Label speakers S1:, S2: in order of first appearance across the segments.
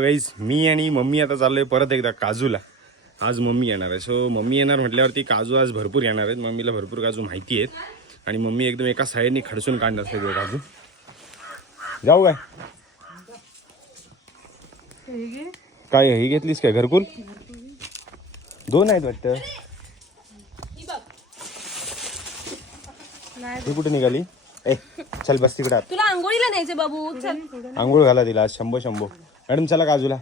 S1: Guys मी आणि mummy आता चाललोय परत एकदा काजूला. आज मम्मी येणार आहे. सो मम्मी येणार म्हटल्यावरती काजू आज भरपूर येणार आहेत. मम्मीला भरपूर काजू माहिती आहेत. आणि मम्मी एकदम एका साईडने खडसून काढणार सगळे काजू. जाऊ काय? काय ही घेतलीस काय घरकुल? दोन आहेत वाटतं. ही कुठे निघाली? ए चल बस तिकडे.
S2: तुला आंघोळीला न्यायचे बाबू. चल.
S1: आंघोळ घाला तिला आज. शंभो शंभो. मॅडम चला काजूला.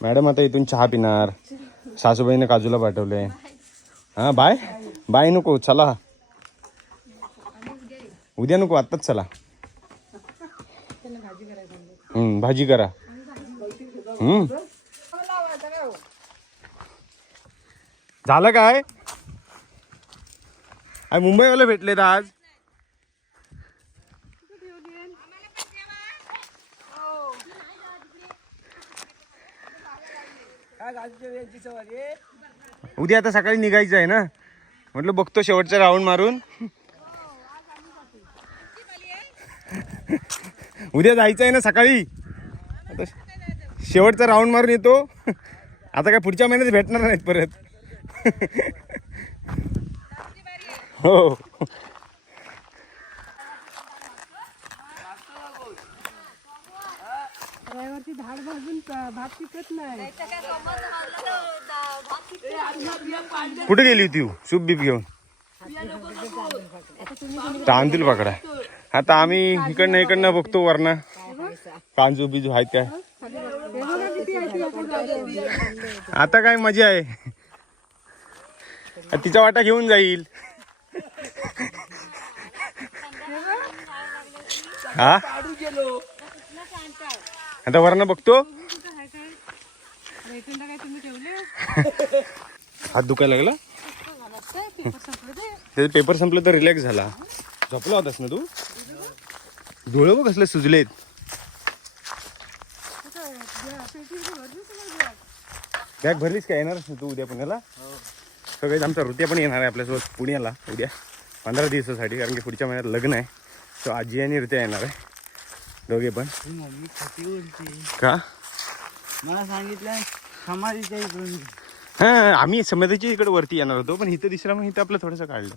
S1: मॅडम आता इथून चहा पिणार. सासूबाईने काजूला पाठवले. हा बाय. बाय नको चला. उद्या नको आत्ताच चला. भाजी करा. झालं काय? मुंबईवाले भेटलेत आज. उद्या आता सकाळी निघायचं आहे ना? म्हटलं बघतो शेवटचा राऊंड मारून. उद्या जायचं आहे ना सकाळी? आता शेवटचा राऊंड मारून येतो. आता काय पुढच्या महिन्यात भेटणार नाहीत परत. हो.
S3: धाड भाजून भात पिकत नाही.
S1: कुठे गेली होती? शुभ बीप घेऊन. तांदूळ पकडा. आता आम्ही इकडनं इकडनं बघतो वरना. कांजू बिजू आहेत काय? आता काय मजा आहे. तिचा वाटा घेऊन जाईल. हा? आता वरांना बघतो. हात दुखायला लागला? त्याचे पेपर संपलं तर रिलॅक्स झाला. झोपला होतास ना तू? डोळे बघ कसले सुजलेत बॅग भरलीस का? येणारच ना तू उद्या पुण्याला? सगळेच आमचा हृदय पण येणार आहे आपल्यासोबत पुण्याला उद्या. पंधरा दिवसासाठी कारण की पुढच्या महिन्यात लग्न आहे. तो आजी आणि हृदय येणार आहे. दोघे पण.
S4: मम्मी खाती बोलते
S1: का?
S4: मला सांगितलं समाधीच्या इकडून
S1: हा आम्ही समजायची इकडे वरती येणार होतो पण इथं दिसला मग इथं आपलं थोडंसं काढलं.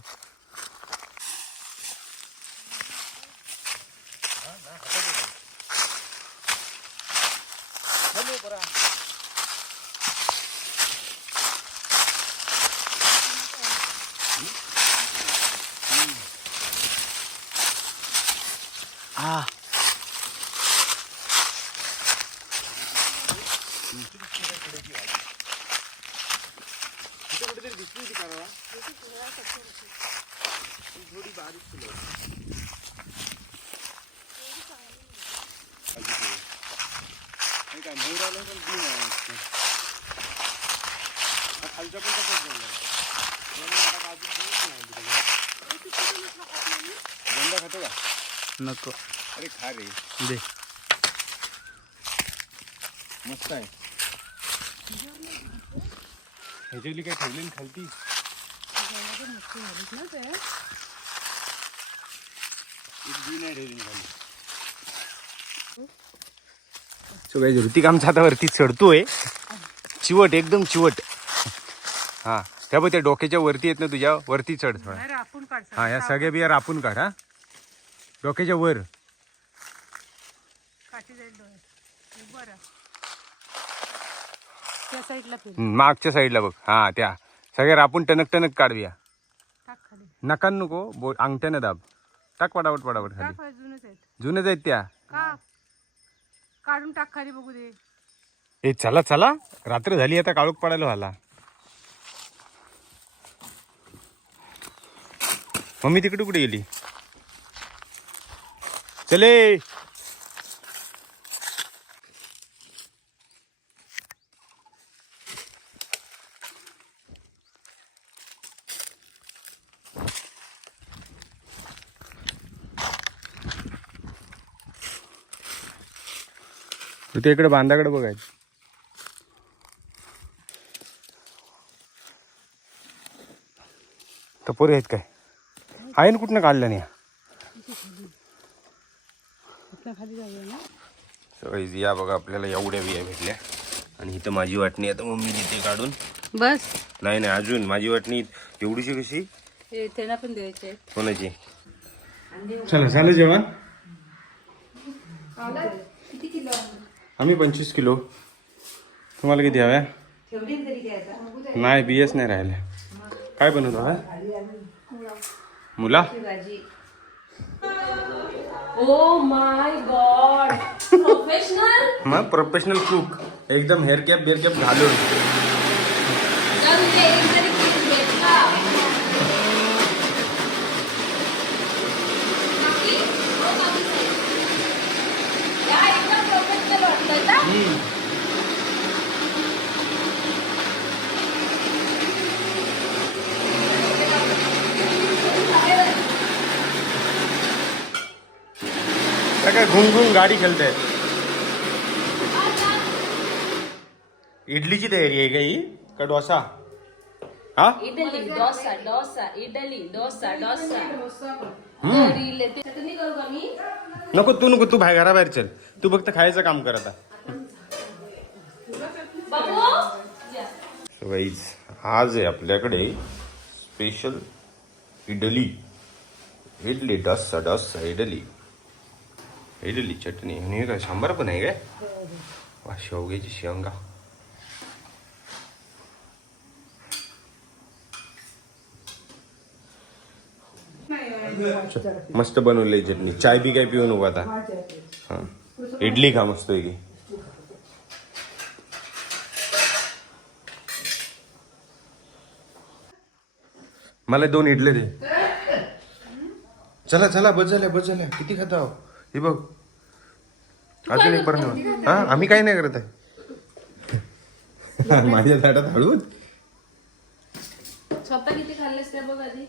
S4: हा
S1: गोंदा खातो का
S4: नको।
S1: अरे खा रे
S4: दे।
S1: मस्त आहे. ह्याच्यातली काय ठेवलेली खालती? एक बी नाही ठेवली खाली सो काही ऋतिक आमच्या हातावरती चढतोय. चिवट एकदम चिवट. हा त्या बघ त्या डोक्याच्या वरती येत ना तुझ्या? वरती चढ थोडा.
S3: काढ
S1: हा या सगळ्या बिया रापून काढ हा. डोक्याच्या वर. मागच्या साईडला बघ. हा त्या. सगळ्या रापून टनक टनक
S3: खाली.
S1: नका नको बो अंगठ्यानं दाब. टाक पटापट पटापट खाली.
S3: आहेत.
S1: जुनेच आहेत त्या.
S3: का? काढून टाक खाली बघू दे.
S1: ए चला चला. रात्र झाली आता काळोख पडायला व्हायला. मम्मी तिकडे कुठे गेली? चले तू ते इकडे बांधाकडे बघायचं टपोरे आहेत काय? आहे ना कुठनं काढलं नाही? या बघा आपल्याला एवढ्या बिया भेटल्या. आणि इथं माझी वाटणी आता मम्मी देते काढून.
S3: बस.
S1: नाही नाही अजून. माझी वाटणी एवढीशी कशी?
S3: हे पण द्यायचे
S1: कोणाची? चला झालं जेवण? आम्ही पंचवीस किलो. तुम्हाला किती हव्या नाही बियच नाही राहिले. काय बनवतो हा? मुला?
S2: ओ माय गॉड प्रोफेशनल
S1: मग प्रोफेशनल कुक एकदम हेअर कॅप बिअर कॅप घालून
S2: एक जरी किस घेतला काकी, हो काकी साहेब. या एकदम प्रोफेशनल वाटतंय ना
S1: काय घुंग गाडी खेळताय. इडलीची तयारी आहे का ही? का डोसा? हा?
S2: इडली डोसा डोसा इडली डोसा डोसा.
S1: नको तू नको तू बाहेर घराबाहेर चल. तू फक्त खायचं काम कर आता. guys, आज आहे आपल्याकडे स्पेशल इडली. इडली डोसा डोसा इडली. इडली चटणी आणि काय सांबार पण आहे काय वा शेवग्याची शेंगा मस्त बनवली चटणी चाय बी काय पिऊ नको आता हा इडली खा मस्त की मला दोन इडले दे चला चला बस झाल्या बस झाल्या किती खाता हो? हे बघ अजून एक बरं हा आम्ही काही नाही करत आहे. माझ्या झाडात हळूच.
S2: स्वतः किती खाल्लेस ते बघ आधी.